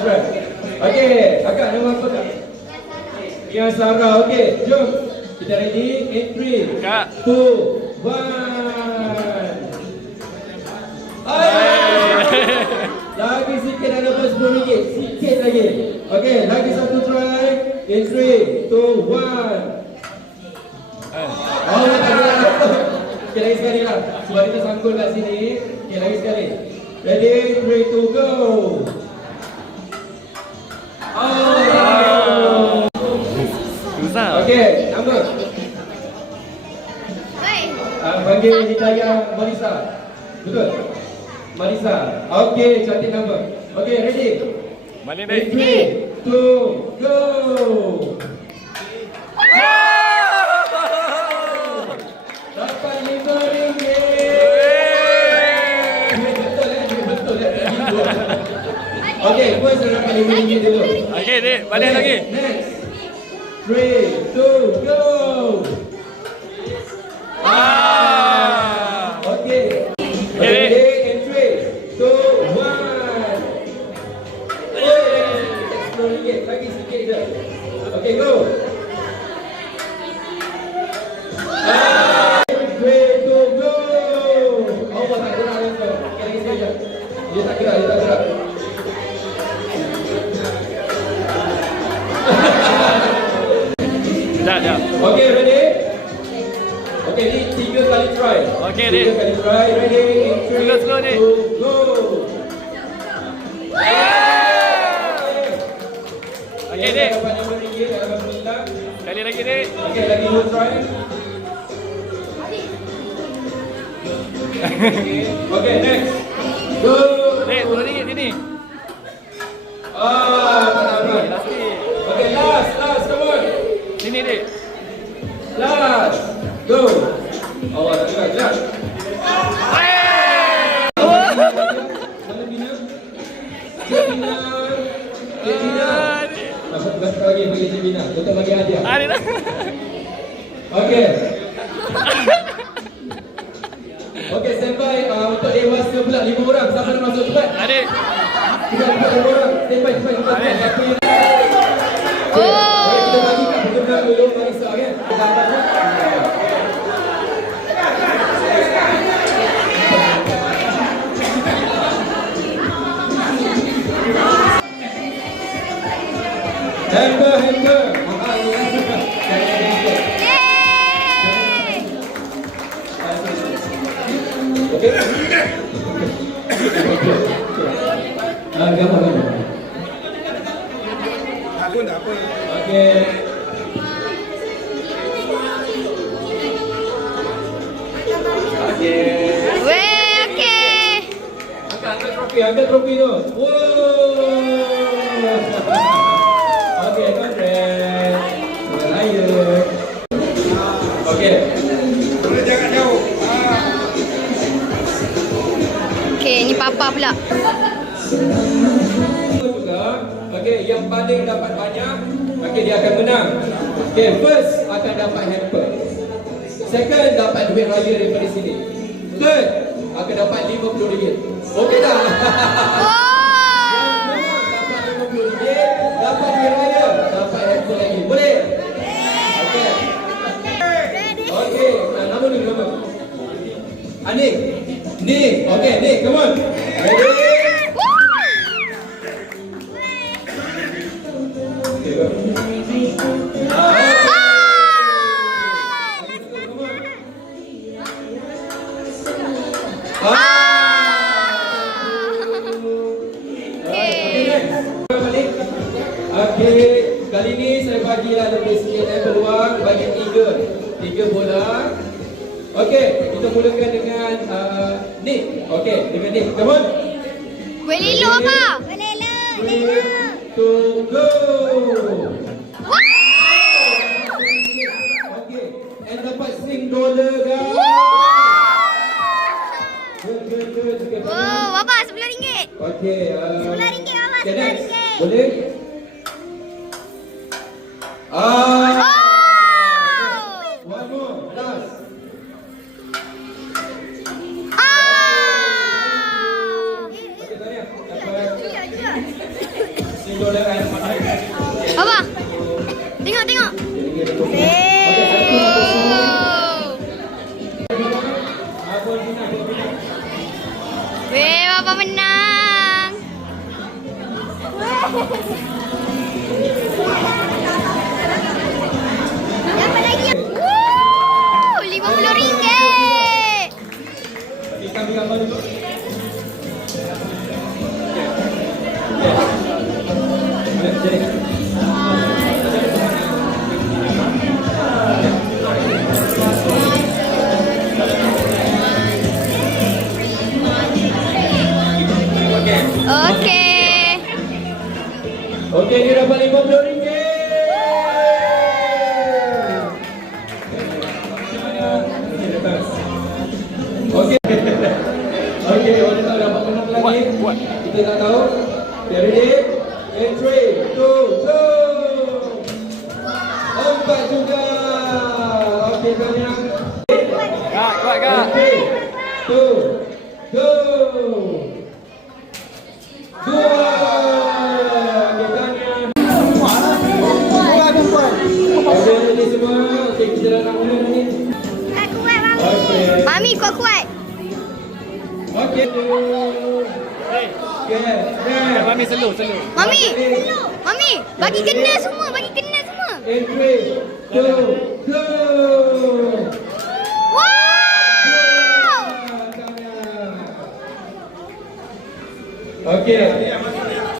Okey, akak nama apa tak? Mia Sarah. Okey, jom. Kita ready? In 3, 2, 1. Lagi sikit dah dapat RM10. Sikit lagi. Okey, lagi satu try. In 3, 2, 1. Oh, tak ada. Okey, lagi sekali lah. Sebab kita sangkul kat sini. Okey, lagi sekali. Ready? 3, 2, go. Oh. Susah. Okey, nama. Panggil Hidayah Marisa. Betul? Marisa. Okey, cantik nama. Okey, ready? Balik dek. 3, 2, go. Dapat RM5. Betul. Okey, first dapat RM5 dulu. Okey dek, balik lagi. Next. 3, 2, go. Okey. Ready? In 3, 2, 1. RM10. Lagi sikit je. Okey, go. 3, 2, go. Allah tak gerak yang tu. Okey, lagi sikit je. Dia tak gerak. Sekejap. Okey, ready? Okey, ni 3 kali try. Okey, Dik. 3 kali try. Ready? In 3, Slow, Dik. 2, go. Okey dek. Dapat RM5. Alhamdulillah. Sekali lagi dek. Okey, lagi 2 try. Okey, next. Go. Dek, RM10 sini. Tak dapat. Okey, last, come on. Sini dek. Last. Go. Allah tak gerak. Gerak. Mana Bina? Cik Bina. Dapat lagi bagi Cik Bina. Untuk bagi hadiah. Ada dah. Okey. Okey, standby untuk dewasa pula 5 orang. Siapa nak masuk cepat? Adik. Kita dapat 5 orang. Standby cepat. Adik. Mari kita bagi kat pegang dulu Marisa kan. Gambarnya. Hamper. Okey. Gambar. Aku tak apa. Okey. Weh, okey. Angkat trofi tu. Wow. Okey, congrats. Selamat raya. Okey. Boleh jangan jauh. Okey, ni papa pula. Juga. Okey, yang paling dapat banyak, okey dia akan menang. Okey, first akan dapat hamper. Second dapat duit raya daripada sini. Third akan dapat RM50. Okey dah. Oh. Dapat RM50, dapat duit raya, dapat hamper lagi. Boleh? Okey. Okey, nama ni nama. Anik. Nik. Okey, Nik, come on. Ready? Okay, go. Okey, kali ni saya bagilah lebih sikit peluang bagi 3 bola. Okey, kita mulakan dengan Nick. Okey, dengan Nick. Come on. Boleh lilo apa? Boleh lilo. 3, 2, go. Okey, and dapat $10 guys. Good. Oh, bapa RM10. Okey, RM10 bapa, okay, next. RM10. Boleh? One more, last. Okey, Tanya. Dapat soalan. Baba. Tengok, tengok. Okey, satu kosong. Weh, Baba menang. Dapat lagi. Woo, RM50. Ikan gambar dulu. Jadi. Okey. Okey, dia dapat RM50. Okey. Okey, orang tak dapat menang lagi. Buat. Kita tak tahu. Okay, ready? In 3, 2, 2. Empat juga. Okey, banyak. Kak, kuat kak. 3, 2, go. Dua. Okey, tanya. Okey, ready semua. Okey, kita dah nak mula ni. Kuat, Mami. Okey. Mami, kuat-kuat. Okey. Hey, Okey. Next. Mami slow. Mami. Mami, bagi kena semua, bagi kena semua. In 3, 2,